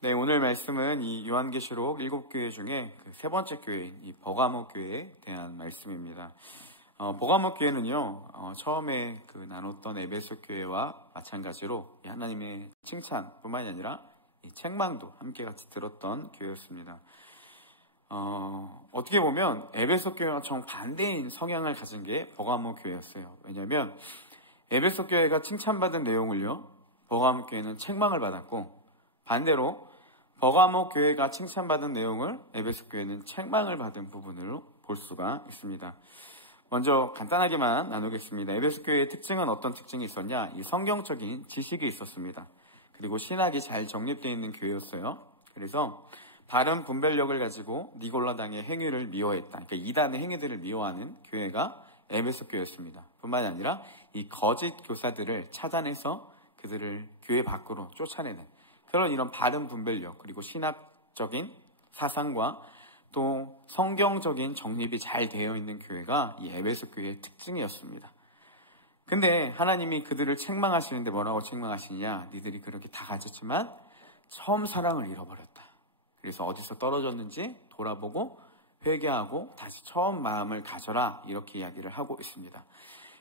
네, 오늘 말씀은 이 요한계시록 7교회 중에 그 세 번째 교회인 이 버가모 교회에 대한 말씀입니다. 버가모 교회는요, 처음에 그 나눴던 에베소 교회와 마찬가지로 하나님의 칭찬뿐만이 아니라 이 책망도 함께 같이 들었던 교회였습니다. 어떻게 보면 에베소 교회와 정반대인 성향을 가진 게 버가모 교회였어요. 왜냐하면 에베소 교회가 칭찬받은 내용을요, 버가모 교회는 책망을 받았고, 반대로 버가모 교회가 칭찬받은 내용을 에베소 교회는 책망을 받은 부분으로 볼 수가 있습니다. 먼저 간단하게만 나누겠습니다. 에베소 교회의 특징은 어떤 특징이 있었냐? 이 성경적인 지식이 있었습니다. 그리고 신학이 잘 정립되어 있는 교회였어요. 그래서 바른 분별력을 가지고 니골라당의 행위를 미워했다. 그러니까 이단의 행위들을 미워하는 교회가 에베소 교회였습니다. 뿐만이 아니라 이 거짓 교사들을 찾아내서 그들을 교회 밖으로 쫓아내는 그런 이런 바른 분별력, 그리고 신학적인 사상과 또 성경적인 정립이 잘 되어 있는 교회가 이 에베소 교회의 특징이었습니다. 근데 하나님이 그들을 책망하시는데 뭐라고 책망하시느냐? 니들이 그렇게 다 가졌지만 처음 사랑을 잃어버렸다. 그래서 어디서 떨어졌는지 돌아보고 회개하고 다시 처음 마음을 가져라, 이렇게 이야기를 하고 있습니다.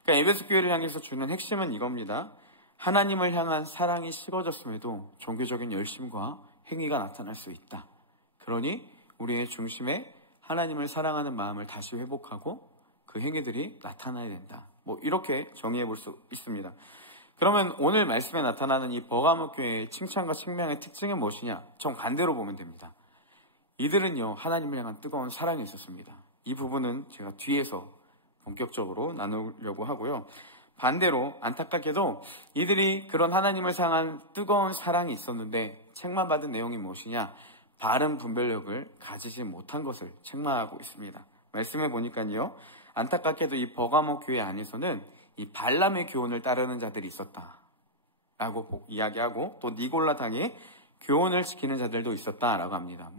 그러니까 에베소 교회를 향해서 주는 핵심은 이겁니다. 하나님을 향한 사랑이 식어졌음에도 종교적인 열심과 행위가 나타날 수 있다. 그러니 우리의 중심에 하나님을 사랑하는 마음을 다시 회복하고 그 행위들이 나타나야 된다. 이렇게 정의해 볼 수 있습니다. 그러면 오늘 말씀에 나타나는 이 버가모 교회의 칭찬과 책망의 특징은 무엇이냐? 정반대로 보면 됩니다. 이들은요, 하나님을 향한 뜨거운 사랑이 있었습니다. 이 부분은 제가 뒤에서 본격적으로 나누려고 하고요. 반대로 안타깝게도 이들이 그런 하나님을 향한 뜨거운 사랑이 있었는데 책망받은 내용이 무엇이냐? 바른 분별력을 가지지 못한 것을 책망하고 있습니다. 말씀해 보니까요, 안타깝게도 이 버가모 교회 안에서는 이 발람의 교훈을 따르는 자들이 있었다라고 이야기하고, 또 니골라당의 교훈을 지키는 자들도 있었다라고 합니다.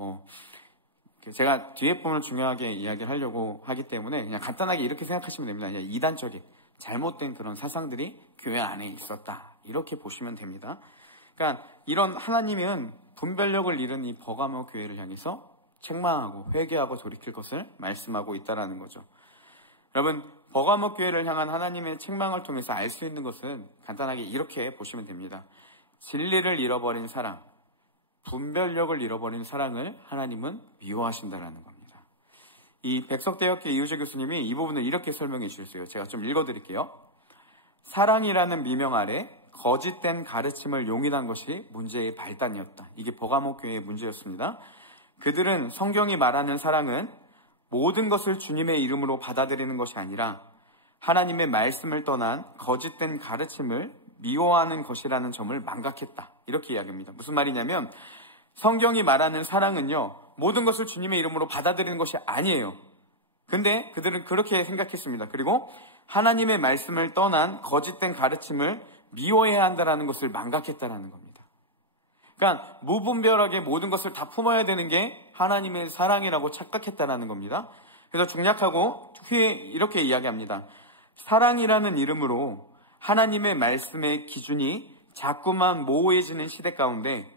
제가 뒤에 부분을 중요하게 이야기를 하려고 하기 때문에 그냥 간단하게 이렇게 생각하시면 됩니다. 그냥 이단적인 잘못된 그런 사상들이 교회 안에 있었다, 이렇게 보시면 됩니다. 그러니까 이런 하나님은 분별력을 잃은 이 버가모 교회를 향해서 책망하고 회개하고 돌이킬 것을 말씀하고 있다는 거죠. 여러분, 버가모 교회를 향한 하나님의 책망을 통해서 알 수 있는 것은 간단하게 이렇게 보시면 됩니다. 진리를 잃어버린 사랑, 분별력을 잃어버린 사랑을 하나님은 미워하신다는 겁니다. 이 백석대학교 이우재 교수님이 이 부분을 이렇게 설명해 주셨어요. 제가 좀 읽어드릴게요. 사랑이라는 미명 아래 거짓된 가르침을 용인한 것이 문제의 발단이었다. 이게 버가모 교회의 문제였습니다. 그들은 성경이 말하는 사랑은 모든 것을 주님의 이름으로 받아들이는 것이 아니라 하나님의 말씀을 떠난 거짓된 가르침을 미워하는 것이라는 점을 망각했다, 이렇게 이야기합니다. 무슨 말이냐면 성경이 말하는 사랑은요, 모든 것을 주님의 이름으로 받아들이는 것이 아니에요. 근데 그들은 그렇게 생각했습니다. 그리고 하나님의 말씀을 떠난 거짓된 가르침을 미워해야 한다는 것을 망각했다는 겁니다. 그러니까 무분별하게 모든 것을 다 품어야 되는 게 하나님의 사랑이라고 착각했다는 겁니다. 그래서 중략하고 후에 이렇게 이야기합니다. 사랑이라는 이름으로 하나님의 말씀의 기준이 자꾸만 모호해지는 시대 가운데,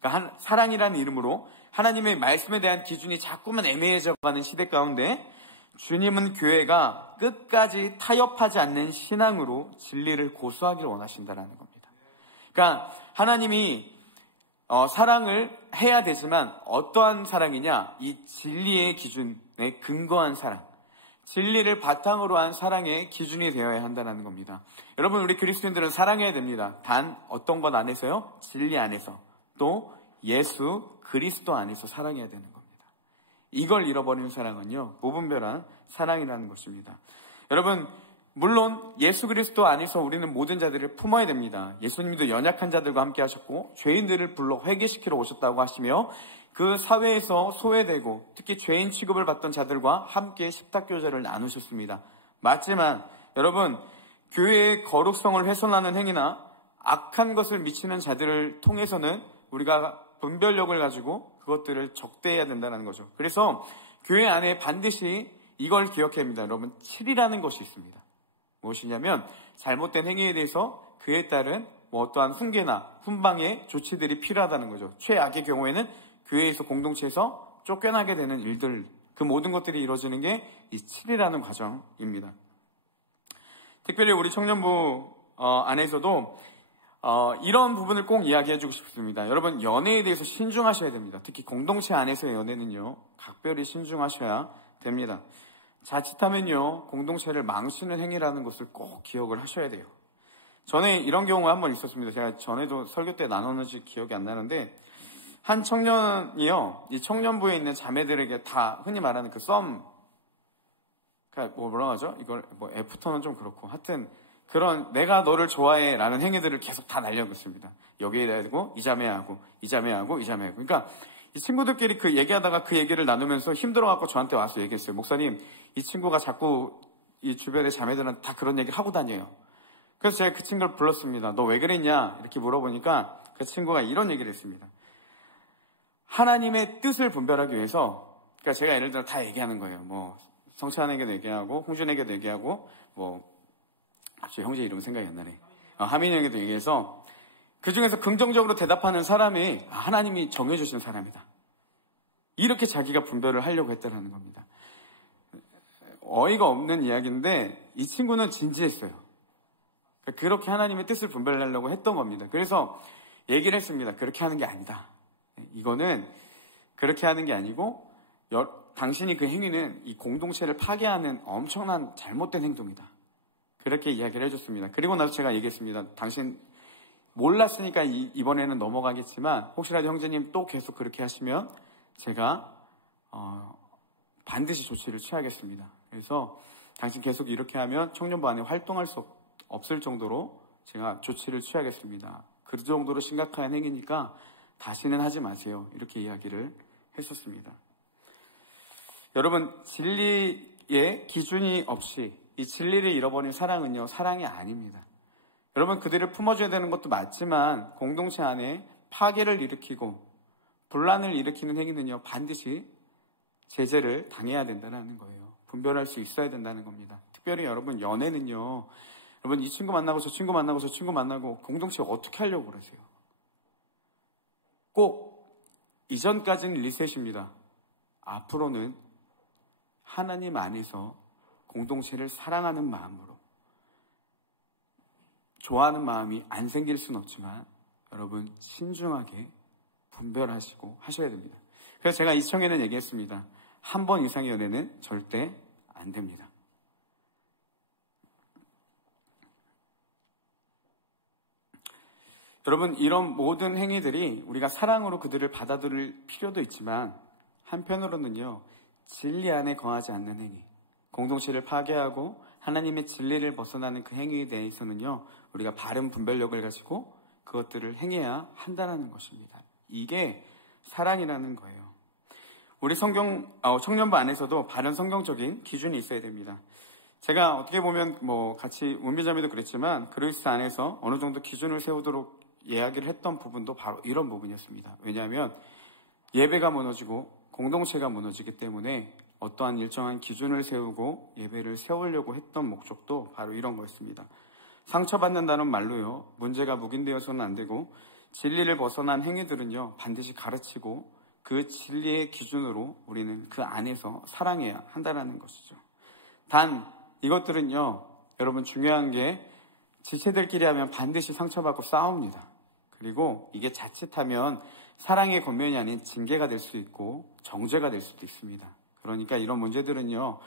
그러니까 사랑이라는 이름으로 하나님의 말씀에 대한 기준이 자꾸만 애매해져가는 시대 가운데 주님은 교회가 끝까지 타협하지 않는 신앙으로 진리를 고수하기를 원하신다는 겁니다. 그러니까 하나님이 사랑을 해야 되지만 어떠한 사랑이냐? 이 진리의 기준에 근거한 사랑, 진리를 바탕으로 한 사랑의 기준이 되어야 한다는 겁니다. 여러분, 우리 그리스도인들은 사랑해야 됩니다. 단 어떤 것 안에서요? 진리 안에서, 또 예수 그리스도 안에서 사랑해야 되는 겁니다. 이걸 잃어버리는 사랑은요, 무분별한 사랑이라는 것입니다. 여러분, 물론 예수 그리스도 안에서 우리는 모든 자들을 품어야 됩니다. 예수님도 연약한 자들과 함께 하셨고 죄인들을 불러 회개시키러 오셨다고 하시며 그 사회에서 소외되고 특히 죄인 취급을 받던 자들과 함께 십자교제를 나누셨습니다. 맞지만 여러분, 교회의 거룩성을 훼손하는 행위나 악한 것을 미치는 자들을 통해서는 우리가 분별력을 가지고 그것들을 적대해야 된다는 거죠. 그래서 교회 안에 반드시 이걸 기억해야 합니다. 여러분, 7이라는 것이 있습니다. 무엇이냐면 잘못된 행위에 대해서 그에 따른 뭐 어떠한 훈계나 훈방의 조치들이 필요하다는 거죠. 최악의 경우에는 교회에서 공동체에서 쫓겨나게 되는 일들, 그 모든 것들이 이루어지는 게 이 7이라는 과정입니다. 특별히 우리 청년부 안에서도 이런 부분을 꼭 이야기해주고 싶습니다. 여러분, 연애에 대해서 신중하셔야 됩니다. 특히 공동체 안에서의 연애는요, 각별히 신중하셔야 됩니다. 자칫하면요, 공동체를 망치는 행위라는 것을 꼭 기억을 하셔야 돼요. 전에 이런 경우가 한 번 있었습니다. 제가 전에도 설교 때 나눴는지 기억이 안 나는데, 한 청년이요, 이 청년부에 있는 자매들에게 다 흔히 말하는 그 뭐라고 하죠? 이걸 뭐 애프터는 좀 그렇고, 하여튼 그런 내가 너를 좋아해 라는 행위들을 계속 다 날려붙습니다. 여기에 대고 이 자매하고 이 자매하고 이 자매하고. 그러니까 이 친구들끼리 그 얘기하다가 그 얘기를 나누면서 힘들어갖고 저한테 와서 얘기했어요. 목사님, 이 친구가 자꾸 이 주변의 자매들은 다 그런 얘기를 하고 다녀요. 그래서 제가 그 친구를 불렀습니다. 너 왜 그랬냐? 이렇게 물어보니까 그 친구가 이런 얘기를 했습니다. 하나님의 뜻을 분별하기 위해서, 그러니까 제가 예를 들어 다 얘기하는 거예요. 뭐 성찬에게도 얘기하고 홍준에게도 얘기하고 뭐 갑자기 형제 이름 생각이 안 나네. 하민이 형에게도 얘기해서 그 중에서 긍정적으로 대답하는 사람이 하나님이 정해주신 사람이다. 이렇게 자기가 분별을 하려고 했다는 겁니다. 어이가 없는 이야기인데 이 친구는 진지했어요. 그렇게 하나님의 뜻을 분별하려고 했던 겁니다. 그래서 얘기를 했습니다. 그렇게 하는 게 아니다. 이거는 그렇게 하는 게 아니고 당신이 그 행위는 이 공동체를 파괴하는 엄청난 잘못된 행동이다. 그렇게 이야기를 해줬습니다. 그리고 나서 제가 얘기했습니다. 당신 몰랐으니까 이번에는 넘어가겠지만 혹시라도 형제님 또 계속 그렇게 하시면 제가 반드시 조치를 취하겠습니다. 그래서 당신 계속 이렇게 하면 청년부 안에 활동할 수 없을 정도로 제가 조치를 취하겠습니다. 그 정도로 심각한 행위니까 다시는 하지 마세요. 이렇게 이야기를 했었습니다. 여러분, 진리의 기준이 없이 이 진리를 잃어버린 사랑은요, 사랑이 아닙니다. 여러분, 그들을 품어줘야 되는 것도 맞지만 공동체 안에 파괴를 일으키고 분란을 일으키는 행위는요, 반드시 제재를 당해야 된다는 거예요. 분별할 수 있어야 된다는 겁니다. 특별히 여러분, 연애는요, 여러분, 이 친구 만나고 저 친구 만나고 저 친구 만나고 공동체 어떻게 하려고 그러세요? 꼭 이전까지는 리셋입니다. 앞으로는 하나님 안에서 공동체를 사랑하는 마음으로, 좋아하는 마음이 안 생길 수는 없지만 여러분 신중하게 분별하시고 하셔야 됩니다. 그래서 제가 이 시청에는 얘기했습니다. 한 번 이상의 연애는 절대 안 됩니다. 여러분, 이런 모든 행위들이 우리가 사랑으로 그들을 받아들일 필요도 있지만 한편으로는요, 진리 안에 거하지 않는 행위, 공동체를 파괴하고 하나님의 진리를 벗어나는 그 행위에 대해서는요, 우리가 바른 분별력을 가지고 그것들을 행해야 한다는 것입니다. 이게 사랑이라는 거예요. 우리 청년부 안에서도 바른 성경적인 기준이 있어야 됩니다. 제가 어떻게 보면 같이 운비자매도 그랬지만 그리스도 안에서 어느 정도 기준을 세우도록 이야기를 했던 부분도 바로 이런 부분이었습니다. 왜냐하면 예배가 무너지고 공동체가 무너지기 때문에 어떠한 일정한 기준을 세우고 예배를 세우려고 했던 목적도 바로 이런 거였습니다. 상처받는다는 말로요, 문제가 묵인되어서는 안 되고 진리를 벗어난 행위들은요, 반드시 가르치고 그 진리의 기준으로 우리는 그 안에서 사랑해야 한다는 것이죠. 단 이것들은요, 여러분 중요한 게 지체들끼리 하면 반드시 상처받고 싸웁니다. 그리고 이게 자칫하면 사랑의 권면이 아닌 징계가 될 수 있고 정죄가 될 수도 있습니다. 그러니까 이런 문제들은요,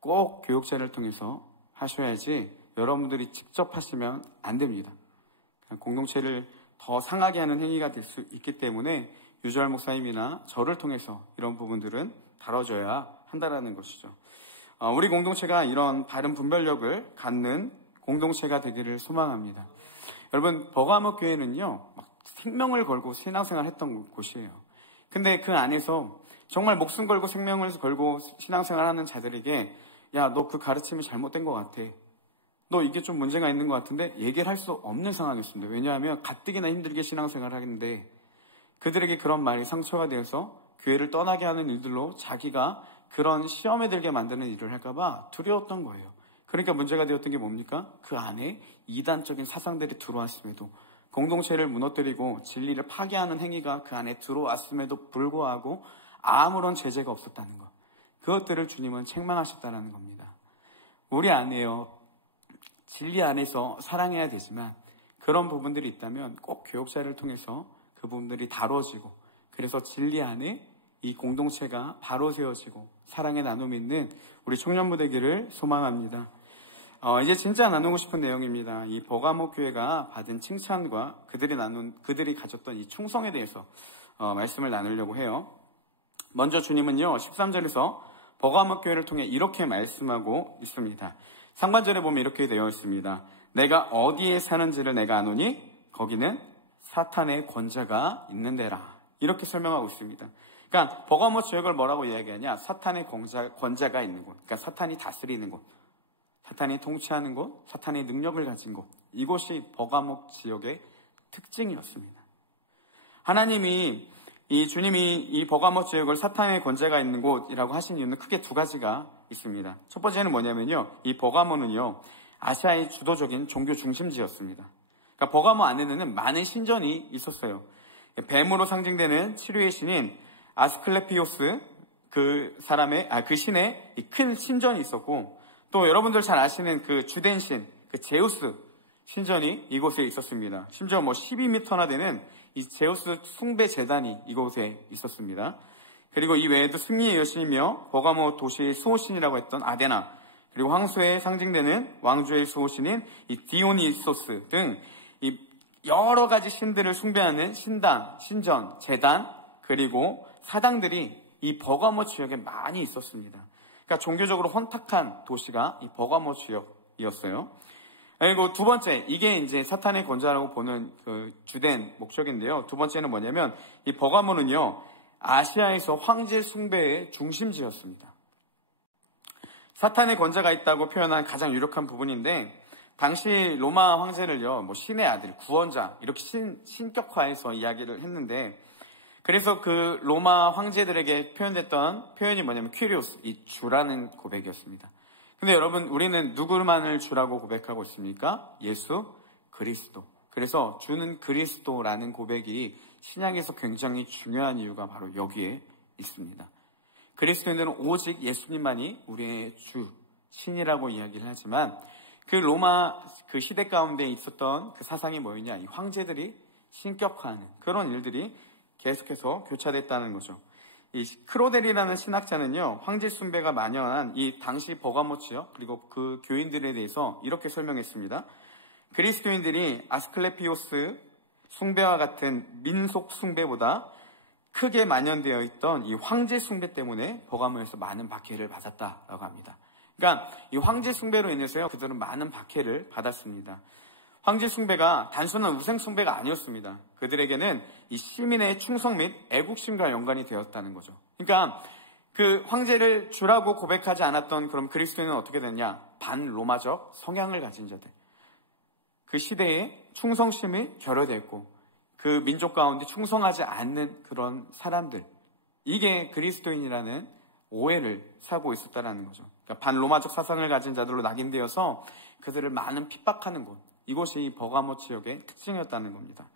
꼭 교육자를 통해서 하셔야지 여러분들이 직접 하시면 안 됩니다. 공동체를 더 상하게 하는 행위가 될 수 있기 때문에 유주할 목사님이나 저를 통해서 이런 부분들은 다뤄져야 한다는 것이죠. 우리 공동체가 이런 바른 분별력을 갖는 공동체가 되기를 소망합니다. 여러분, 버가모 교회는요, 막 생명을 걸고 신앙생활 했던 곳이에요. 근데 그 안에서 정말 목숨 걸고 생명을 걸고 신앙생활 하는 자들에게 야, 너 그 가르침이 잘못된 것 같아. 너 이게 좀 문제가 있는 것 같은데 얘기를 할 수 없는 상황이었습니다. 왜냐하면 가뜩이나 힘들게 신앙생활을 하는데 그들에게 그런 말이 상처가 되어서 교회를 떠나게 하는 일들로 자기가 그런 시험에 들게 만드는 일을 할까봐 두려웠던 거예요. 그러니까 문제가 되었던 게 뭡니까? 그 안에 이단적인 사상들이 들어왔음에도 공동체를 무너뜨리고 진리를 파괴하는 행위가 그 안에 들어왔음에도 불구하고 아무런 제재가 없었다는 것. 그것들을 주님은 책망하셨다는 겁니다. 우리 안에요, 진리 안에서 사랑해야 되지만 그런 부분들이 있다면 꼭 교육자를 통해서 그 부분들이 다뤄지고, 그래서 진리 안에 이 공동체가 바로 세워지고 사랑의 나눔이 있는 우리 청년부 되기를 소망합니다. 이제 진짜 나누고 싶은 내용입니다. 이 버가모 교회가 받은 칭찬과 그들이 가졌던 이 충성에 대해서 말씀을 나누려고 해요. 먼저 주님은요, 13절에서 버가모 교회를 통해 이렇게 말씀하고 있습니다. 상반절에 보면 이렇게 되어 있습니다. 내가 어디에 사는지를 내가 아노니 거기는 사탄의 권자가 있는 데라. 이렇게 설명하고 있습니다. 그러니까 버가모 지역을 뭐라고 이야기하냐? 사탄의 권자가 있는 곳, 그러니까 사탄이 다스리는 곳, 사탄이 통치하는 곳, 사탄의 능력을 가진 곳, 이곳이 버가모 지역의 특징이었습니다. 하나님이, 주님이 이 버가모 지역을 사탄의 권자가 있는 곳이라고 하신 이유는 크게 두 가지가 있습니다. 첫 번째는 뭐냐면요, 이 버가모는요, 아시아의 주도적인 종교 중심지였습니다. 그러니까 버가모 안에는 많은 신전이 있었어요. 뱀으로 상징되는 치료의 신인 아스클레피오스, 그 신의 큰 신전이 있었고, 또 여러분들 잘 아시는 그 주된 신, 그 제우스 신전이 이곳에 있었습니다. 심지어 12m나 되는 이 제우스 숭배 재단이 이곳에 있었습니다. 그리고 이 외에도 승리의 여신이며 버가모 도시의 수호신이라고 했던 아데나, 그리고 황소에 상징되는 왕조의 수호신인 이 디오니소스 등 이 여러 가지 신들을 숭배하는 신당, 신전, 재단, 그리고 사당들이 이 버가모 지역에 많이 있었습니다. 그러니까 종교적으로 혼탁한 도시가 이 버가모 지역이었어요. 그리고 두 번째, 이게 이제 사탄의 권자라고 보는 그 주된 목적인데요. 두 번째는 뭐냐면 이 버가모는요, 아시아에서 황제 숭배의 중심지였습니다. 사탄의 권자가 있다고 표현한 가장 유력한 부분인데, 당시 로마 황제를요, 신의 아들, 구원자, 이렇게 신격화해서 이야기를 했는데, 그래서 그 로마 황제들에게 표현됐던 표현이 뭐냐면 퀴리오스, 이 주라는 고백이었습니다. 근데 여러분, 우리는 누구만을 주라고 고백하고 있습니까? 예수 그리스도. 그래서 주는 그리스도라는 고백이 신약에서 굉장히 중요한 이유가 바로 여기에 있습니다. 그리스도인들은 오직 예수님만이 우리의 주, 신이라고 이야기를 하지만, 그 로마 그 시대 가운데 있었던 그 사상이 뭐였냐? 이 황제들이 신격화하는 그런 일들이 계속해서 교차됐다는 거죠. 이 크로델이라는 신학자는요, 황제 숭배가 만연한 이 당시 버가모 지역, 그리고 그 교인들에 대해서 이렇게 설명했습니다. 그리스도인들이 아스클레피오스 숭배와 같은 민속 숭배보다 크게 만연되어 있던 이 황제 숭배 때문에 버가모에서 많은 박해를 받았다라고 합니다. 그러니까 이 황제 숭배로 인해서요, 그들은 많은 박해를 받았습니다. 황제 숭배가 단순한 우상 숭배가 아니었습니다. 그들에게는 이 시민의 충성 및 애국심과 연관이 되었다는 거죠. 그러니까 그 황제를 주라고 고백하지 않았던 그럼 그리스도인은 어떻게 됐냐? 반로마적 성향을 가진 자들. 그 시대에 충성심이 결여됐고 그 민족 가운데 충성하지 않는 그런 사람들, 이게 그리스도인이라는 오해를 사고 있었다는 거죠. 그러니까 반로마적 사상을 가진 자들로 낙인되어서 그들을 많은 핍박하는 곳, 이곳이 버가모 지역의 특징이었다는 겁니다.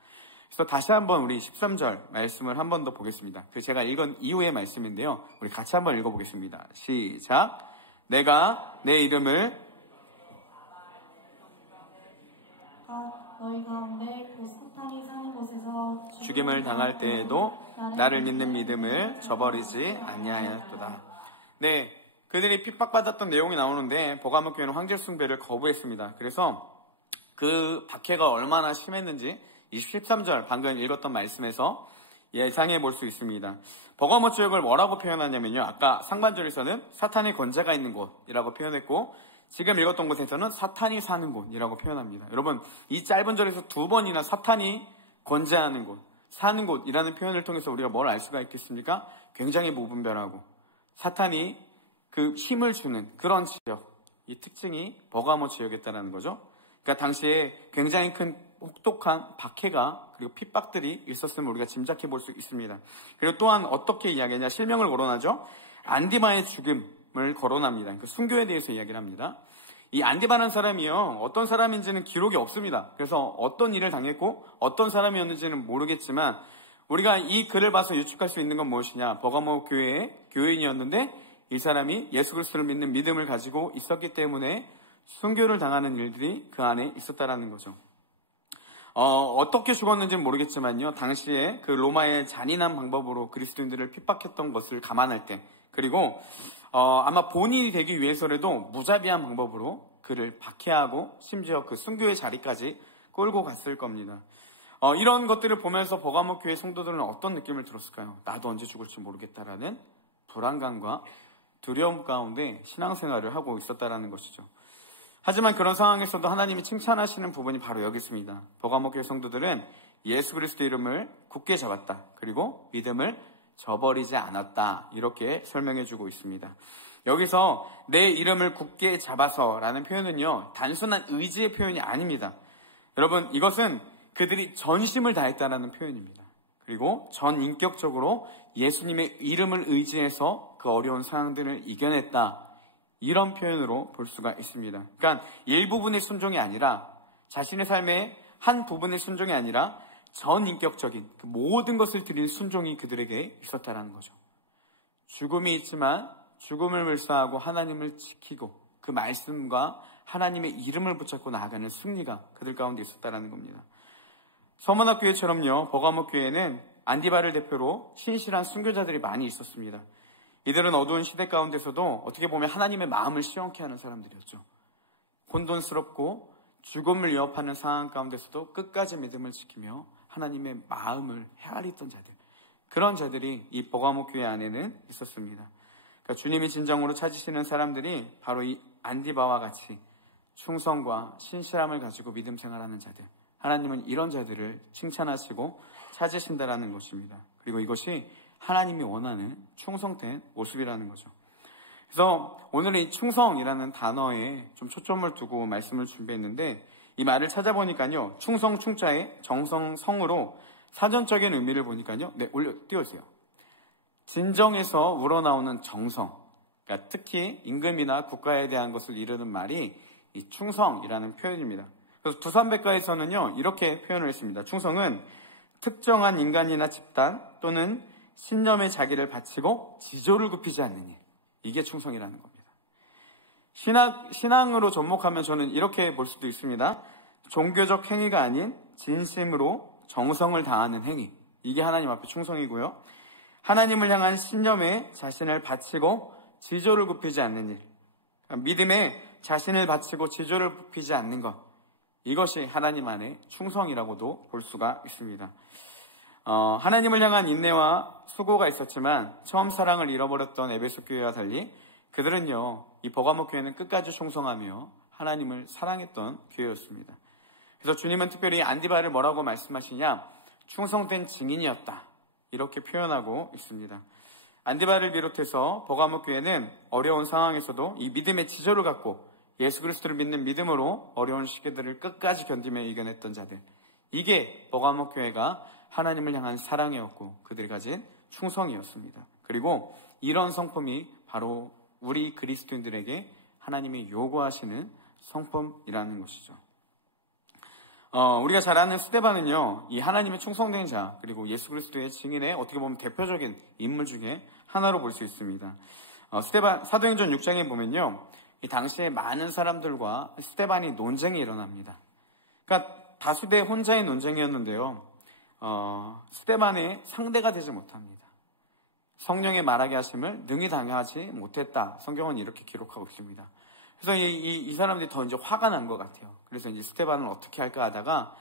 그래서 다시 한번 우리 13절 말씀을 한 번 더 보겠습니다. 그 제가 읽은 이후의 말씀인데요, 우리 같이 한번 읽어보겠습니다. 시작. 내가 내 이름을 너희 가운데 곧 사탄이 사는 곳에서 죽임을 당할 때에도 나를 믿는 믿음을 저버리지 아니하였도다. 네, 그들이 핍박받았던 내용이 나오는데 버가모 교회는 황제 숭배를 거부했습니다. 그래서 그 박해가 얼마나 심했는지 13절 방금 읽었던 말씀에서 예상해 볼 수 있습니다. 버가모 지역을 뭐라고 표현하냐면요, 아까 상반절에서는 사탄의 권자가 있는 곳이라고 표현했고, 지금 읽었던 곳에서는 사탄이 사는 곳이라고 표현합니다. 여러분, 이 짧은 절에서 두 번이나 사탄이 권자하는 곳, 사는 곳이라는 표현을 통해서 우리가 뭘 알 수가 있겠습니까? 굉장히 무분별하고 사탄이 그 힘을 주는 그런 지역, 이 특징이 버가모 지역이었다는 거죠. 그러니까 당시에 굉장히 큰 혹독한 박해가 그리고 핍박들이 있었음을 우리가 짐작해 볼 수 있습니다. 그리고 또한 어떻게 이야기하냐, 실명을 거론하죠. 안디마의 죽음을 거론합니다. 그 순교에 대해서 이야기를 합니다. 이 안디바라는 사람이요, 어떤 사람인지는 기록이 없습니다. 그래서 어떤 일을 당했고 어떤 사람이었는지는 모르겠지만 우리가 이 글을 봐서 유축할 수 있는 건 무엇이냐? 버가모 교회의 교인이었는데 이 사람이 예수 그리스도를 믿는 믿음을 가지고 있었기 때문에 순교를 당하는 일들이 그 안에 있었다라는 거죠. 어떻게 죽었는지는 모르겠지만요, 당시에 그 로마의 잔인한 방법으로 그리스도인들을 핍박했던 것을 감안할 때, 그리고 아마 본인이 되기 위해서라도 무자비한 방법으로 그를 박해하고 심지어 그 순교의 자리까지 끌고 갔을 겁니다. 이런 것들을 보면서 버가모 교회 성도들은 어떤 느낌을 들었을까요? 나도 언제 죽을지 모르겠다라는 불안감과 두려움 가운데 신앙생활을 하고 있었다라는 것이죠. 하지만 그런 상황에서도 하나님이 칭찬하시는 부분이 바로 여기 있습니다. 버가모 교회 성도들은 예수 그리스도 이름을 굳게 잡았다. 그리고 믿음을 저버리지 않았다. 이렇게 설명해주고 있습니다. 여기서 내 이름을 굳게 잡아서라는 표현은요, 단순한 의지의 표현이 아닙니다. 여러분, 이것은 그들이 전심을 다했다는 표현입니다. 그리고 전인격적으로 예수님의 이름을 의지해서 그 어려운 상황들을 이겨냈다. 이런 표현으로 볼 수가 있습니다. 그러니까 일부분의 순종이 아니라, 자신의 삶의 한 부분의 순종이 아니라 전인격적인 그 모든 것을 드린 순종이 그들에게 있었다는 거죠. 죽음이 있지만 죽음을 물사하고 하나님을 지키고 그 말씀과 하나님의 이름을 붙잡고 나아가는 승리가 그들 가운데 있었다는 겁니다. 서머나 교회처럼요, 버가모 교회는 안디바를 대표로 신실한 순교자들이 많이 있었습니다. 이들은 어두운 시대 가운데서도 어떻게 보면 하나님의 마음을 시원케 하는 사람들이었죠. 혼돈스럽고 죽음을 위협하는 상황 가운데서도 끝까지 믿음을 지키며 하나님의 마음을 헤아리던 자들, 그런 자들이 이 버가모 교회 안에는 있었습니다. 그러니까 주님이 진정으로 찾으시는 사람들이 바로 이 안디바와 같이 충성과 신실함을 가지고 믿음 생활하는 자들, 하나님은 이런 자들을 칭찬하시고 찾으신다라는 것입니다. 그리고 이것이 하나님이 원하는 충성된 모습이라는 거죠. 그래서 오늘은 이 충성이라는 단어에 좀 초점을 두고 말씀을 준비했는데, 이 말을 찾아보니까요, 충성 충자에 정성 성으로 사전적인 의미를 보니까요, 네, 띄워주세요. 진정에서 우러나오는 정성, 그러니까 특히 임금이나 국가에 대한 것을 이르는 말이 이 충성이라는 표현입니다. 그래서 두산백과에서는요, 이렇게 표현을 했습니다. 충성은 특정한 인간이나 집단 또는 신념에 자기를 바치고 지조를 굽히지 않는 일, 이게 충성이라는 겁니다. 신앙으로 접목하면 저는 이렇게 볼 수도 있습니다. 종교적 행위가 아닌 진심으로 정성을 다하는 행위, 이게 하나님 앞에 충성이고요. 하나님을 향한 신념에 자신을 바치고 지조를 굽히지 않는 일, 믿음에 자신을 바치고 지조를 굽히지 않는 것, 이것이 하나님 안에 충성이라고도 볼 수가 있습니다. 하나님을 향한 인내와 수고가 있었지만 처음 사랑을 잃어버렸던 에베소 교회와 달리 그들은요, 이 버가모 교회는 끝까지 충성하며 하나님을 사랑했던 교회였습니다. 그래서 주님은 특별히 안디바를 뭐라고 말씀하시냐? 충성된 증인이었다, 이렇게 표현하고 있습니다. 안디바를 비롯해서 버가모 교회는 어려운 상황에서도 이 믿음의 지조를 갖고 예수 그리스도를 믿는 믿음으로 어려운 시기들을 끝까지 견디며 이겨냈던 자들, 이게 버가모 교회가 하나님을 향한 사랑이었고 그들이 가진 충성이었습니다. 그리고 이런 성품이 바로 우리 그리스도인들에게 하나님이 요구하시는 성품이라는 것이죠. 우리가 잘 아는 스데반은요, 이 하나님의 충성된 자, 그리고 예수 그리스도의 증인의 어떻게 보면 대표적인 인물 중에 하나로 볼 수 있습니다. 스데반, 사도행전 6장에 보면요, 이 당시에 많은 사람들과 스데반이 논쟁이 일어납니다. 그러니까 다수대 혼자의 논쟁이었는데요, 스데반의 상대가 되지 못합니다. 성령의 말하게 하심을 능히 당하지 못했다. 성경은 이렇게 기록하고 있습니다. 그래서 이 사람들이 더 이제 화가 난 것 같아요. 그래서 이제 스데반을 어떻게 할까 하다가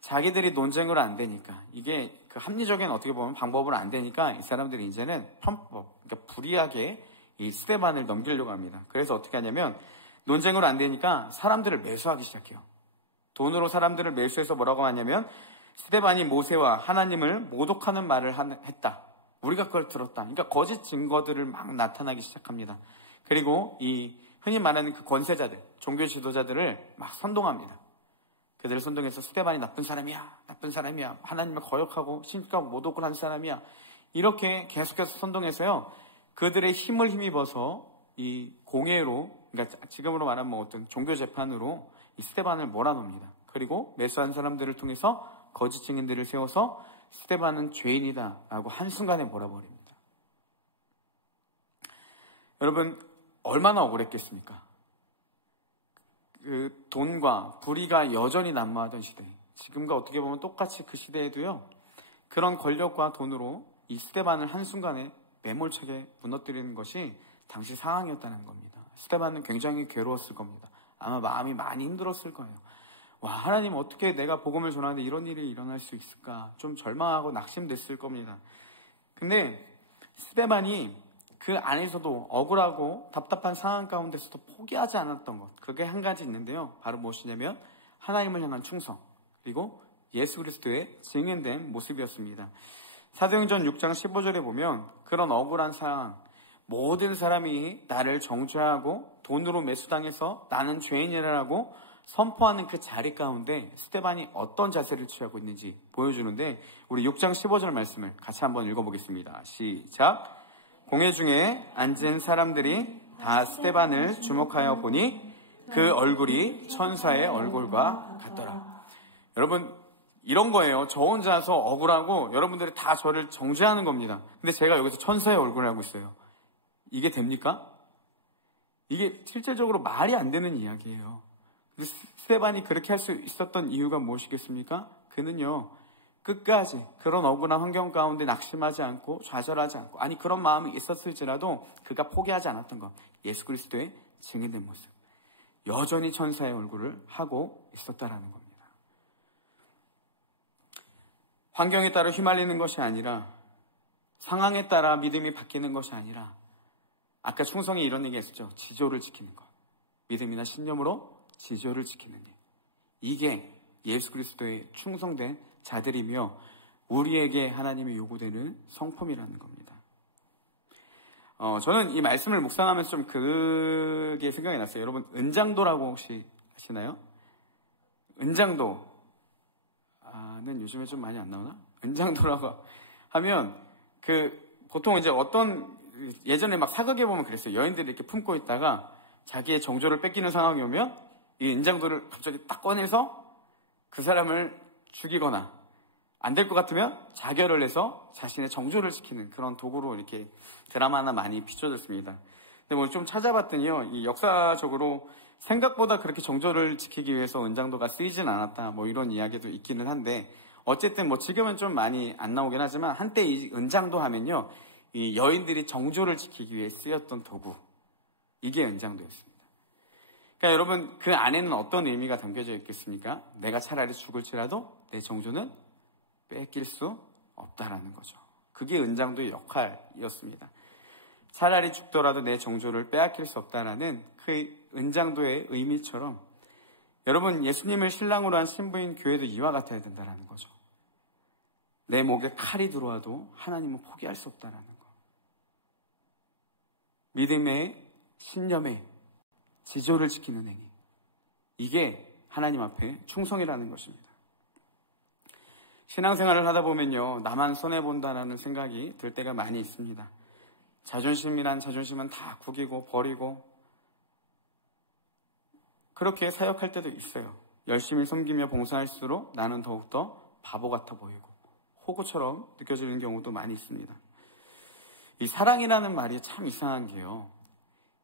자기들이 논쟁으로 안 되니까, 이게 그 합리적인 어떻게 보면 방법으로 안 되니까 이 사람들이 이제는 편법, 그러니까 불이하게 이 스데반을 넘기려고 합니다. 그래서 어떻게 하냐면 논쟁으로 안 되니까 사람들을 매수하기 시작해요. 돈으로 사람들을 매수해서 뭐라고 하냐면 스데반이 모세와 하나님을 모독하는 말을 했다. 우리가 그걸 들었다. 그러니까 거짓 증거들을 막 나타나기 시작합니다. 그리고 이 흔히 말하는 그 권세자들, 종교 지도자들을 막 선동합니다. 그들을 선동해서 스데반이 나쁜 사람이야, 하나님을 거역하고 신격하고 모독을 한 사람이야, 이렇게 계속해서 선동해서요, 그들의 힘을 힘입어서 이 공회로, 그러니까 지금으로 말하면 뭐 어떤 종교 재판으로 이 스데반을 몰아넣습니다. 그리고 매수한 사람들을 통해서 거짓 증인들을 세워서 스데반은 죄인이다라고 한순간에 몰아버립니다. 여러분, 얼마나 억울했겠습니까? 그 돈과 불의가 여전히 난무하던 시대, 지금과 어떻게 보면 똑같이 그 시대에도요, 그런 권력과 돈으로 이 스데반을 한순간에 매몰차게 무너뜨리는 것이 당시 상황이었다는 겁니다. 스데반은 굉장히 괴로웠을 겁니다. 아마 마음이 많이 힘들었을 거예요. 와, 하나님, 어떻게 내가 복음을 전하는데 이런 일이 일어날 수 있을까? 좀 절망하고 낙심됐을 겁니다. 근데 스데반이 그 안에서도 억울하고 답답한 상황 가운데서도 포기하지 않았던 것, 그게 한 가지 있는데요. 바로 무엇이냐면 하나님을 향한 충성, 그리고 예수 그리스도의 증인된 모습이었습니다. 사도행전 6장 15절에 보면 그런 억울한 상황, 모든 사람이 나를 정죄하고 돈으로 매수당해서 나는 죄인이라고 선포하는 그 자리 가운데 스데반이 어떤 자세를 취하고 있는지 보여주는데, 우리 6장 15절 말씀을 같이 한번 읽어보겠습니다. 시작. 공회 중에 앉은 사람들이 다 스데반을 주목하여 보니 그 얼굴이 천사의 얼굴과 같더라. 여러분, 이런 거예요. 저 혼자서 억울하고 여러분들이 다 저를 정죄하는 겁니다. 근데 제가 여기서 천사의 얼굴을 하고 있어요. 이게 됩니까? 이게 실질적으로 말이 안 되는 이야기예요. 스데반이 그렇게 할 수 있었던 이유가 무엇이겠습니까? 그는요, 끝까지 그런 억울한 환경 가운데 낙심하지 않고 좌절하지 않고, 아니 그런 마음이 있었을지라도 그가 포기하지 않았던 것, 예수 그리스도의 증인된 모습, 여전히 천사의 얼굴을 하고 있었다라는 겁니다. 환경에 따라 휘말리는 것이 아니라, 상황에 따라 믿음이 바뀌는 것이 아니라, 아까 충성이 이런 얘기 했었죠. 지조를 지키는 것, 믿음이나 신념으로 지조를 지키는 일, 이게 예수 그리스도의 충성된 자들이며 우리에게 하나님이 요구되는 성품이라는 겁니다. 저는 이 말씀을 묵상하면서 좀 그게 생각이 났어요. 여러분, 은장도라고 혹시 아시나요? 은장도는 요즘에 좀 많이 안 나오나? 은장도라고 하면 보통 이제 예전에 막 사극에 보면 그랬어요. 여인들이 이렇게 품고 있다가 자기의 정조를 뺏기는 상황이 오면 이 은장도를 갑자기 딱 꺼내서 그 사람을 죽이거나, 안 될 것 같으면 자결을 해서 자신의 정조를 지키는 그런 도구로 이렇게 드라마나 많이 비춰졌습니다. 근데 뭐 좀 찾아봤더니요, 이 역사적으로 생각보다 그렇게 정조를 지키기 위해서 은장도가 쓰이진 않았다, 뭐 이런 이야기도 있기는 한데, 어쨌든 뭐 지금은 좀 많이 안 나오긴 하지만 한때 이 은장도 하면요, 이 여인들이 정조를 지키기 위해 쓰였던 도구, 이게 은장도였습니다. 그러니까 여러분, 그 안에는 어떤 의미가 담겨져 있겠습니까? 내가 차라리 죽을지라도 내 정조는 뺏길 수 없다라는 거죠. 그게 은장도의 역할이었습니다. 차라리 죽더라도 내 정조를 빼앗길 수 없다라는 그 은장도의 의미처럼, 여러분, 예수님을 신랑으로 한 신부인 교회도 이와 같아야 된다라는 거죠. 내 목에 칼이 들어와도 하나님은 포기할 수 없다라는 거. 믿음의, 신념의 지조를 지키는 행위, 이게 하나님 앞에 충성이라는 것입니다. 신앙생활을 하다 보면요, 나만 손해본다라는 생각이 들 때가 많이 있습니다. 자존심이란 자존심은 다 구기고 버리고 그렇게 사역할 때도 있어요. 열심히 섬기며 봉사할수록 나는 더욱더 바보 같아 보이고 호구처럼 느껴지는 경우도 많이 있습니다. 이 사랑이라는 말이 참 이상한 게요,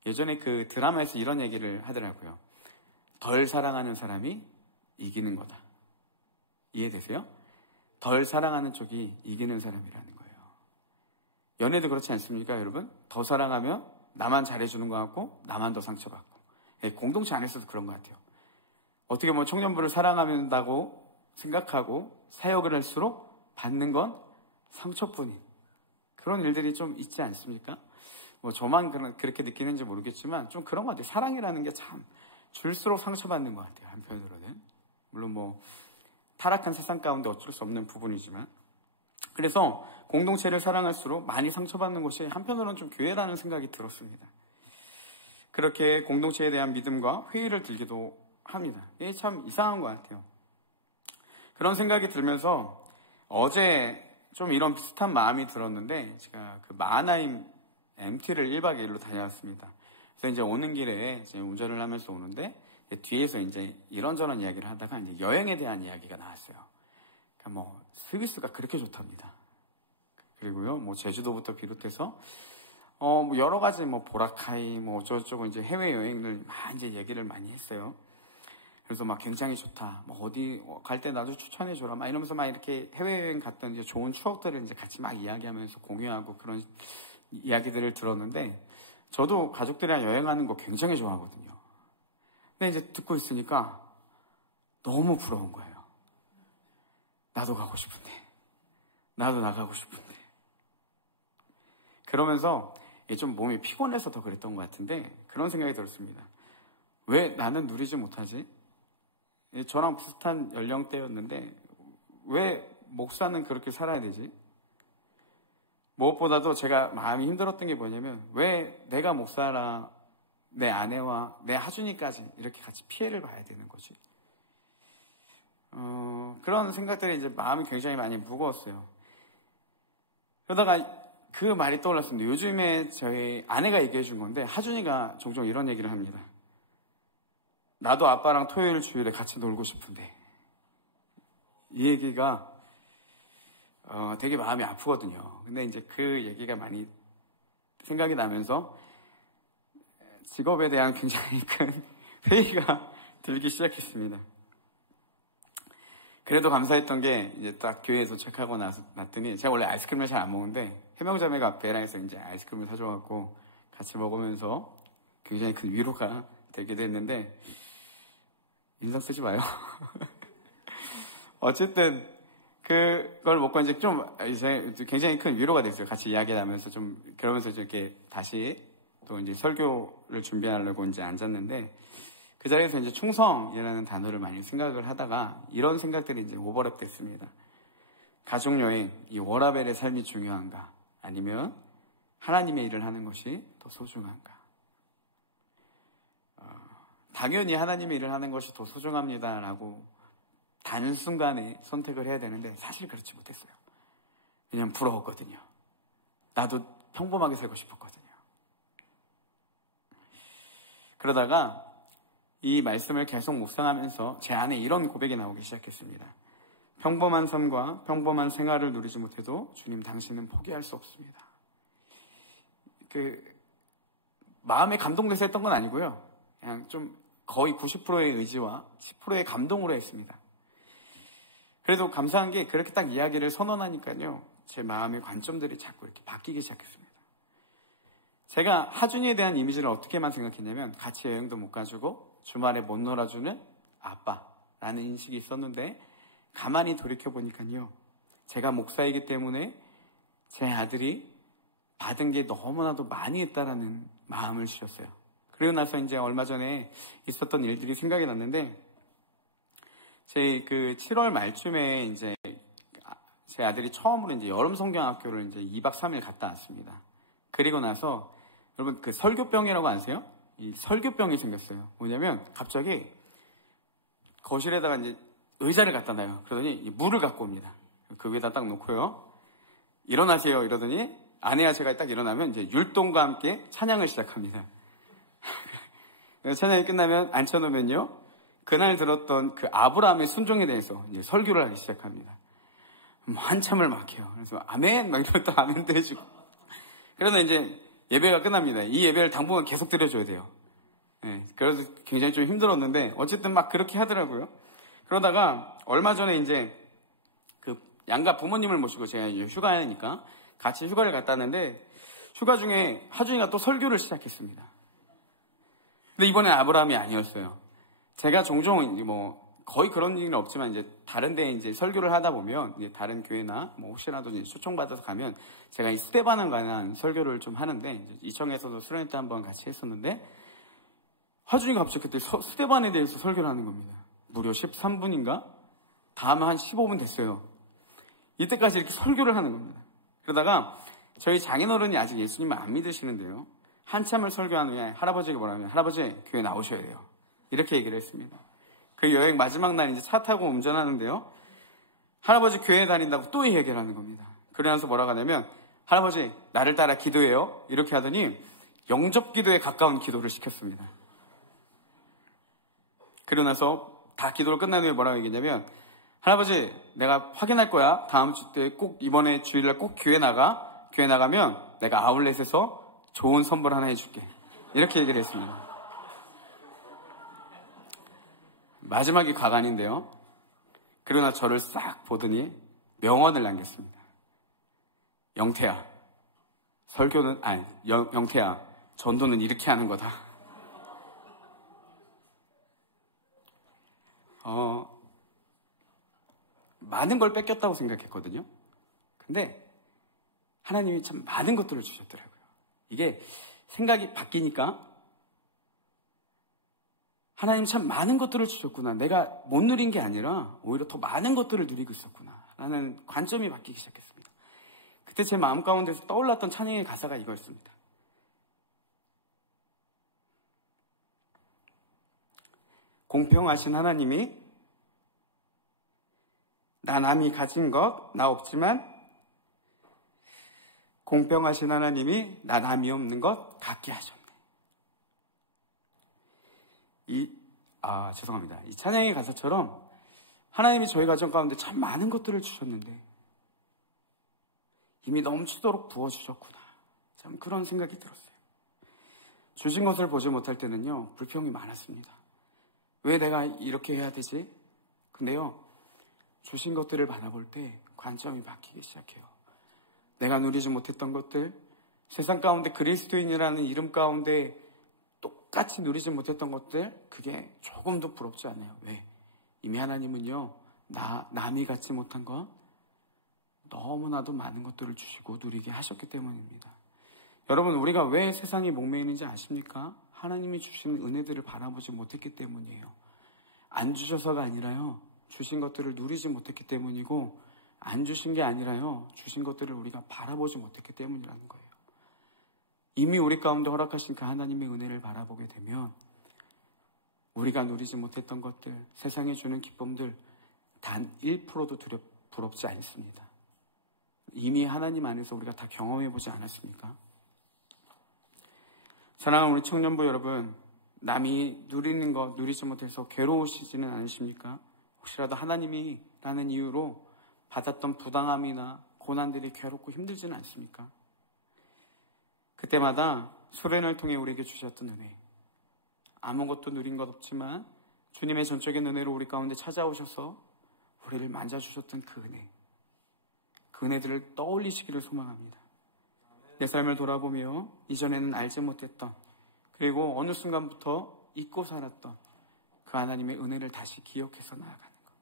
예전에 그 드라마에서 이런 얘기를 하더라고요. 덜 사랑하는 사람이 이기는 거다. 이해되세요? 덜 사랑하는 쪽이 이기는 사람이라는 거예요. 연애도 그렇지 않습니까, 여러분? 더 사랑하면 나만 잘해주는 것 같고 나만 더 상처받고. 공동체 안에서도 그런 것 같아요. 어떻게 보면 청년부를 사랑한다고 생각하고 사역을 할수록 받는 건 상처뿐인 그런 일들이 좀 있지 않습니까? 뭐 저만 그렇게 느끼는지 모르겠지만 좀 그런 것 같아요. 사랑이라는 게 참 줄수록 상처받는 것 같아요, 한편으로는. 물론 뭐 타락한 세상 가운데 어쩔 수 없는 부분이지만, 그래서 공동체를 사랑할수록 많이 상처받는 곳이 한편으로는 좀 교회라는 생각이 들었습니다. 그렇게 공동체에 대한 믿음과 회의를 들기도 합니다. 이게 참 이상한 것 같아요. 그런 생각이 들면서 어제 좀 이런 비슷한 마음이 들었는데, 제가 그 마하나임 MT를 1박 2일로 다녀왔습니다. 그래서 이제 오는 길에 이제 운전을 하면서 오는데 뒤에서 이제 이런저런 이야기를 하다가 이제 여행에 대한 이야기가 나왔어요. 그러니까 뭐 스위스가 그렇게 좋답니다. 그리고요, 뭐 제주도부터 비롯해서 뭐 여러 가지 뭐 보라카이 뭐 어쩌고저쩌고 이제 해외 여행을 막 이제 얘기를 많이 했어요. 그래서 막 굉장히 좋다. 뭐 어디 갈 때 나도 추천해 줘라. 막 이러면서 막 이렇게 해외 여행 갔던 이제 좋은 추억들을 이제 같이 막 이야기하면서 공유하고 그런 이야기들을 들었는데 저도 가족들이랑 여행하는 거 굉장히 좋아하거든요. 근데 이제 듣고 있으니까 너무 부러운 거예요. 나도 가고 싶은데, 나도 나가고 싶은데. 그러면서 좀 몸이 피곤해서 더 그랬던 것 같은데 그런 생각이 들었습니다. 왜 나는 누리지 못하지? 저랑 비슷한 연령대였는데 왜 목사는 그렇게 살아야 되지? 무엇보다도 제가 마음이 힘들었던 게 뭐냐면 왜 내가 목사라 내 아내와 내 하준이까지 이렇게 같이 피해를 봐야 되는 거지? 그런 생각들이 이제 마음이 굉장히 많이 무거웠어요. 그러다가 그 말이 떠올랐습니다. 요즘에 저희 아내가 얘기해 준 건데 하준이가 종종 이런 얘기를 합니다. 나도 아빠랑 토요일 주일에 같이 놀고 싶은데. 이 얘기가 되게 마음이 아프거든요. 근데 이제 그 얘기가 많이 생각이 나면서 직업에 대한 굉장히 큰 회의가 들기 시작했습니다. 그래도 감사했던 게 이제 딱 교회에 도착하고 났더니 제가 원래 아이스크림을 잘 안 먹는데 해명자매가 베라에서 이제 아이스크림을 사줘갖고 같이 먹으면서 굉장히 큰 위로가 되기도 했는데 인상 쓰지 마요. 어쨌든 그걸 먹고 이제 좀 이제 굉장히 큰 위로가 됐어요. 같이 이야기하면서 좀 그러면서 이렇게 다시 또 이제 설교를 준비하려고 이제 앉았는데 그 자리에서 이제 충성이라는 단어를 많이 생각을 하다가 이런 생각들이 이제 오버랩 됐습니다. 가족여행, 이 워라벨의 삶이 중요한가? 아니면 하나님의 일을 하는 것이 더 소중한가? 당연히 하나님의 일을 하는 것이 더 소중합니다라고 단순간에 선택을 해야 되는데 사실 그렇지 못했어요. 그냥 부러웠거든요. 나도 평범하게 살고 싶었거든요. 그러다가 이 말씀을 계속 묵상하면서 제 안에 이런 고백이 나오기 시작했습니다. 평범한 삶과 평범한 생활을 누리지 못해도 주님 당신은 포기할 수 없습니다. 마음에 감동돼서 했던 건 아니고요. 그냥 좀 거의 90%의 의지와 10%의 감동으로 했습니다. 그래도 감사한 게 그렇게 딱 이야기를 선언하니까요. 제 마음의 관점들이 자꾸 이렇게 바뀌기 시작했습니다. 제가 하준이에 대한 이미지를 어떻게만 생각했냐면 같이 여행도 못 가주고 주말에 못 놀아주는 아빠라는 인식이 있었는데 가만히 돌이켜보니까요. 제가 목사이기 때문에 제 아들이 받은 게 너무나도 많이 있다라는 마음을 주셨어요. 그리고 나서 이제 얼마 전에 있었던 일들이 생각이 났는데 제 7월 말쯤에 이제 제 아들이 처음으로 이제 여름 성경학교를 이제 2박 3일 갔다 왔습니다. 그리고 나서 여러분 설교병이라고 아세요? 이 설교병이 생겼어요. 뭐냐면 갑자기 거실에다가 이제 의자를 갖다 놔요. 그러더니 물을 갖고 옵니다. 그 위에다 딱 놓고요. 일어나세요. 이러더니 아내와 제가 딱 일어나면 이제 율동과 함께 찬양을 시작합니다. 찬양이 끝나면 앉혀놓으면요. 그날 들었던 그 아브라함의 순종에 대해서 이제 설교를 하기 시작합니다. 한참을 막 해요. 그래서 아멘! 막 이러면 또 아멘도 해주고. 그러다 이제 예배가 끝납니다. 이 예배를 당분간 계속 드려줘야 돼요. 네, 그래서 굉장히 좀 힘들었는데 어쨌든 막 그렇게 하더라고요. 그러다가 얼마 전에 이제 그 양가 부모님을 모시고 제가 휴가니까 같이 휴가를 갔다 왔는데 휴가 중에 하준이가 또 설교를 시작했습니다. 근데 이번엔 아브라함이 아니었어요. 제가 종종 뭐 거의 그런 일은 없지만 이제 다른 데 이제 설교를 하다 보면 이제 다른 교회나 뭐 혹시라도 이제 초청받아서 가면 제가 이 스데반에 관한 설교를 좀 하는데 이제 이청에서도 수련회 때 한번 같이 했었는데 하준이가 갑자기 그때 스데반에 대해서 설교를 하는 겁니다. 무려 13분인가? 다음에 한 15분 됐어요. 이때까지 이렇게 설교를 하는 겁니다. 그러다가 저희 장인어른이 아직 예수님을 안 믿으시는데요. 한참을 설교한 후에 할아버지가 뭐라면 할아버지 교회 나오셔야 돼요. 이렇게 얘기를 했습니다. 그 여행 마지막 날 이제 차 타고 운전하는데요. 할아버지 교회 다닌다고 또 얘기를 하는 겁니다. 그러면서 뭐라고 하냐면 할아버지 나를 따라 기도해요. 이렇게 하더니 영접 기도에 가까운 기도를 시켰습니다. 그러고 나서 다 기도를 끝난 후에 뭐라고 얘기했냐면, 할아버지, 내가 확인할 거야. 다음 주 때 꼭, 이번에 주일날 꼭 교회 나가. 교회 나가면 내가 아울렛에서 좋은 선물 하나 해줄게. 이렇게 얘기를 했습니다. 마지막이 가관인데요. 그러나 저를 싹 보더니 명언을 남겼습니다. 영태야, 영태야, 전도는 이렇게 하는 거다. 많은 걸 뺏겼다고 생각했거든요. 근데 하나님이 참 많은 것들을 주셨더라고요. 이게 생각이 바뀌니까 하나님 참 많은 것들을 주셨구나. 내가 못 누린 게 아니라 오히려 더 많은 것들을 누리고 있었구나 라는 관점이 바뀌기 시작했습니다. 그때 제 마음 가운데서 떠올랐던 찬양의 가사가 이거였습니다. 공평하신 하나님이 나 남이 가진 것 나 없지만, 공평하신 하나님이 나 남이 없는 것 갖게 하셨네. 죄송합니다. 이 찬양의 가사처럼 하나님이 저희 가정 가운데 참 많은 것들을 주셨는데 이미 넘치도록 부어주셨구나. 참 그런 생각이 들었어요. 주신 것을 보지 못할 때는요, 불평이 많았습니다. 왜 내가 이렇게 해야 되지? 근데요, 주신 것들을 바라볼 때 관점이 바뀌기 시작해요. 내가 누리지 못했던 것들, 세상 가운데 그리스도인이라는 이름 가운데 똑같이 누리지 못했던 것들, 그게 조금도 부럽지 않아요. 왜? 이미 하나님은요, 남이 갖지 못한 것, 너무나도 많은 것들을 주시고 누리게 하셨기 때문입니다. 여러분, 우리가 왜 세상에 목매이는지 아십니까? 하나님이 주신 은혜들을 바라보지 못했기 때문이에요. 안 주셔서가 아니라요, 주신 것들을 누리지 못했기 때문이고, 안 주신 게 아니라요, 주신 것들을 우리가 바라보지 못했기 때문이라는 거예요. 이미 우리 가운데 허락하신 그 하나님의 은혜를 바라보게 되면 우리가 누리지 못했던 것들, 세상에 주는 기쁨들 단 1%도 부럽지 않습니다. 이미 하나님 안에서 우리가 다 경험해보지 않았습니까? 사랑하는 우리 청년부 여러분, 남이 누리는 것 누리지 못해서 괴로우시지는 않으십니까? 혹시라도 하나님이 라는 이유로 받았던 부당함이나 고난들이 괴롭고 힘들지는 않습니까? 그때마다 수련을 통해 우리에게 주셨던 은혜, 아무것도 누린 것 없지만 주님의 전적인 은혜로 우리 가운데 찾아오셔서 우리를 만져주셨던 그 은혜, 그 은혜들을 떠올리시기를 소망합니다. 내 삶을 돌아보며 이전에는 알지 못했던, 그리고 어느 순간부터 잊고 살았던 그 하나님의 은혜를 다시 기억해서 나아가는 것.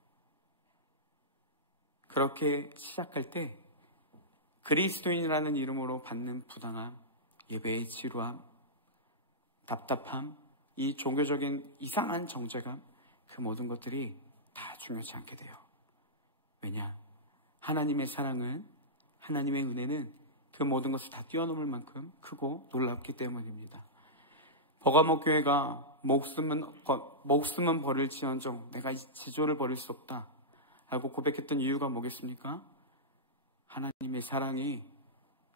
그렇게 시작할 때 그리스도인이라는 이름으로 받는 부당함, 예배의 지루함, 답답함, 이 종교적인 이상한 정죄감, 그 모든 것들이 다 중요치 않게 돼요. 왜냐? 하나님의 사랑은, 하나님의 은혜는 그 모든 것을 다 뛰어넘을 만큼 크고 놀랍기 때문입니다. 버가모 교회가 목숨은 버릴지언정 내가 이 지조를 버릴 수 없다 라고 고백했던 이유가 뭐겠습니까? 하나님의 사랑이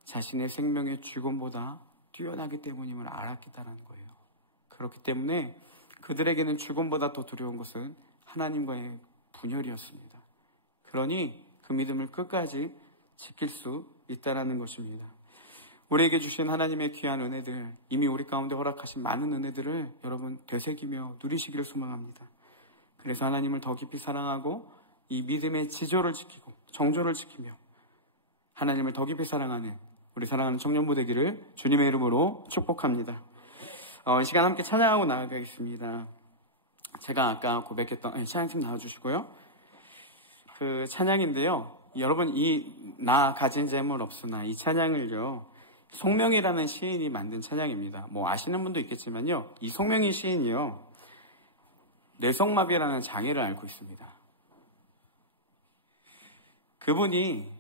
자신의 생명의 죽음보다 뛰어나기 때문임을 알았겠다는 거예요. 그렇기 때문에 그들에게는 죽음보다 더 두려운 것은 하나님과의 분열이었습니다. 그러니 그 믿음을 끝까지 지킬 수 있다는 것입니다. 우리에게 주신 하나님의 귀한 은혜들, 이미 우리 가운데 허락하신 많은 은혜들을 여러분 되새기며 누리시기를 소망합니다. 그래서 하나님을 더 깊이 사랑하고 이 믿음의 지조를 지키고 정조를 지키며 하나님을 더 깊이 사랑하는 우리 사랑하는 청년부 되기를 주님의 이름으로 축복합니다. 이 시간 함께 찬양하고 나아가겠습니다. 제가 아까 고백했던 찬양팀 나와주시고요. 그 찬양인데요, 여러분 이 나 가진 재물 없으나 이 찬양을요, 송명이라는 시인이 만든 찬양입니다. 뭐 아시는 분도 있겠지만요, 이 송명희 시인이요, 뇌성마비라는 장애를 앓고 있습니다. 그분이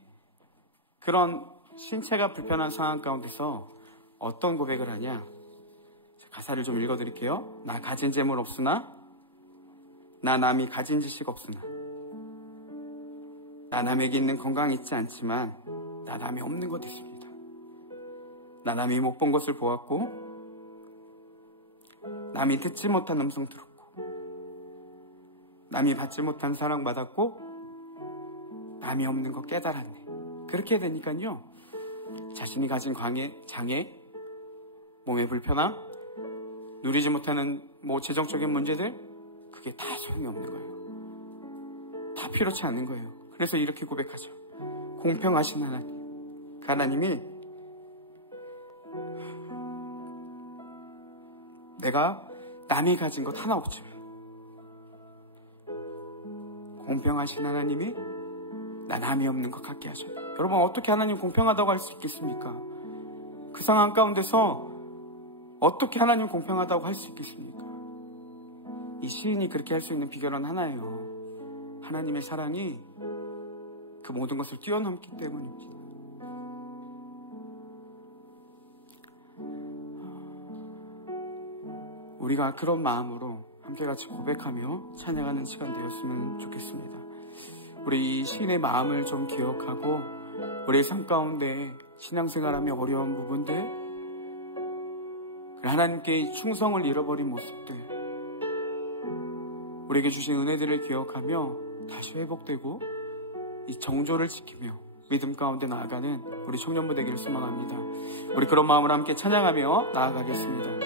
그런 신체가 불편한 상황 가운데서 어떤 고백을 하냐, 가사를 좀 읽어드릴게요. 나 가진 재물 없으나, 나 남이 가진 지식 없으나, 나 남에게 있는 건강 있지 않지만 나 남이 없는 것 있습니다. 나 남이 못 본 것을 보았고 남이 듣지 못한 음성 들었고, 남이 받지 못한 사랑 받았고, 남이 없는 거 깨달았네. 그렇게 되니까요, 자신이 가진 장애, 몸의 불편함, 누리지 못하는 재정적인 문제들, 그게 다 소용이 없는 거예요. 다 필요치 않은 거예요. 그래서 이렇게 고백하죠. 공평하신 하나님, 하나님이 내가 남이 가진 것 하나 없지만, 공평하신 하나님이 나 남이 없는 것 갖게 하셔요. 여러분, 어떻게 하나님 공평하다고 할 수 있겠습니까? 그 상황 가운데서 어떻게 하나님 공평하다고 할 수 있겠습니까? 이 시인이 그렇게 할 수 있는 비결은 하나예요. 하나님의 사랑이 그 모든 것을 뛰어넘기 때문입니다. 우리가 그런 마음으로 함께 같이 고백하며 찬양하는 시간 되었으면 좋겠습니다. 우리 이 시인의 마음을 좀 기억하고 우리의 삶 가운데 신앙생활하며 어려운 부분들, 하나님께 충성을 잃어버린 모습들, 우리에게 주신 은혜들을 기억하며 다시 회복되고 이 정조를 지키며 믿음 가운데 나아가는 우리 청년부 되기를 소망합니다. 우리 그런 마음으로 함께 찬양하며 나아가겠습니다.